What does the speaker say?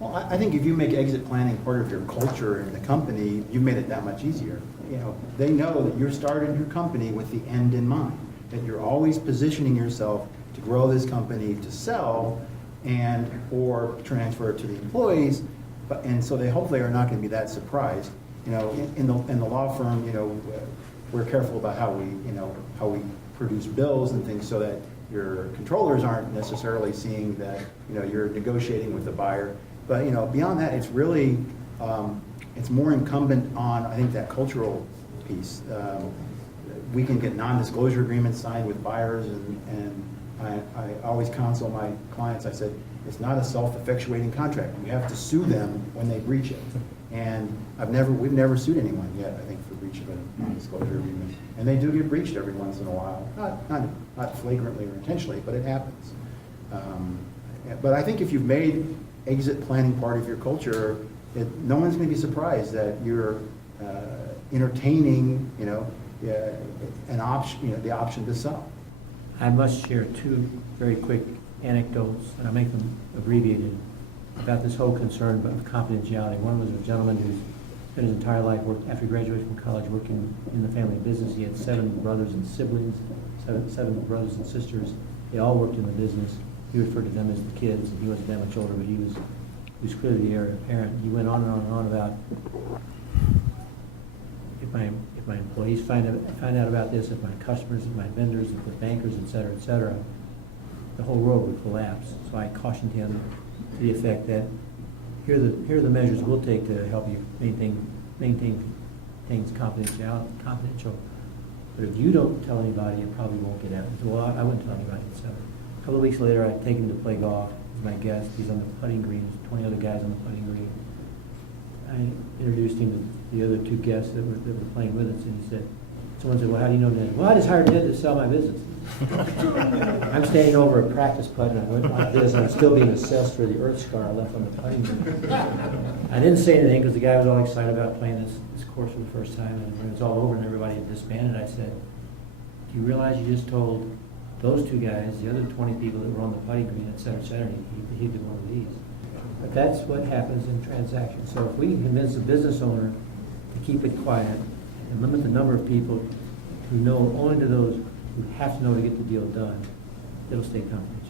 Well, I think if you make exit planning part of your culture in the company, you've made it that much easier. You know, they know that you're starting your company with the end in mind, that you're always positioning yourself to grow this company, to sell, and or transfer it to the employees. But and so they hopefully are not going to be that surprised. You know, in the law firm, you know, we're careful about how we produce bills and things so that your controllers aren't necessarily seeing that, you know, you're negotiating with the buyer. But, you know, beyond that, it's really, it's more incumbent on, I think, that cultural piece. We can get non-disclosure agreements signed with buyers, and I always counsel my clients, I said, it's not a self-effectuating contract. You have to sue them when they breach it. And we've never sued anyone yet, I think, for breach of a non-disclosure agreement. And they do get breached every once in a while. Not flagrantly or intentionally, but it happens. But I think if you've made exit planning part of your culture, no one's going to be surprised that you're entertaining, you know, an option, you know, the option to sell. I must share two very quick anecdotes, and I'll make them abbreviated, about this whole concern about confidentiality. One was a gentleman who's spent his entire life after he graduated from college working in the family business. He had 7 brothers and siblings, seven brothers and sisters. They all worked in the business. He referred to them as the kids, and he wasn't that much older, but he was clearly the heir apparent. He went on and on and on about, if my employees find out about this, if my customers, if my vendors, if the bankers, et cetera, the whole world would collapse. So I cautioned him to the effect that here are the measures we'll take to help you maintain things confidential. But if you don't tell anybody, it probably won't get out. He said, well, I wouldn't tell anybody. So a couple of weeks later, I'd taken him to play golf. He's my guest. He's on the putting green. There's 20 other guys on the putting green. I introduced him to the other 2 guests that were playing with us, and he said, someone said, well, how do you know Ned? Well, I just hired Ned to sell my business. I'm standing over a practice putt, and I went like this, and I'm still being assessed for the earth scar I left on the putting green. I didn't say anything because the guy was all excited about playing this course for the first time, and when it was all over and everybody had disbanded, I said, do you realize you just told those 2 guys, the other 20 people that were on the putting green, et cetera, he'd be one of these. But that's what happens in transactions. So if we can convince a business owner to keep it quiet and limit the number of people who know only to those who have to know to get the deal done, it'll stay confidential.